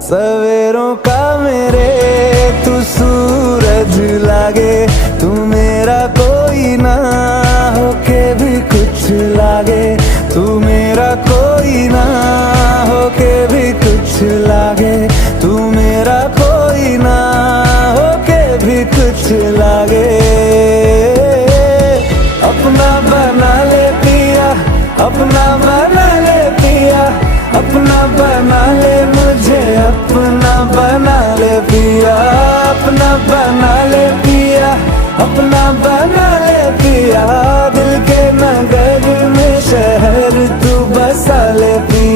सवेरों का मेरे तू सूरज लागे, तू मेरा कोई ना होके भी कुछ लागे, तू मेरा कोई ना होके भी कुछ लागे, तू मेरा कोई ना होके भी कुछ लागे। अपना बना ले पिया, अपना बना ले पिया, अपना बना ले मुझे, अपना बना ले पिया, अपना बना ले पिया, अपना बना ले पिया। दिल के नगर में शहर तू बसा ले पिया।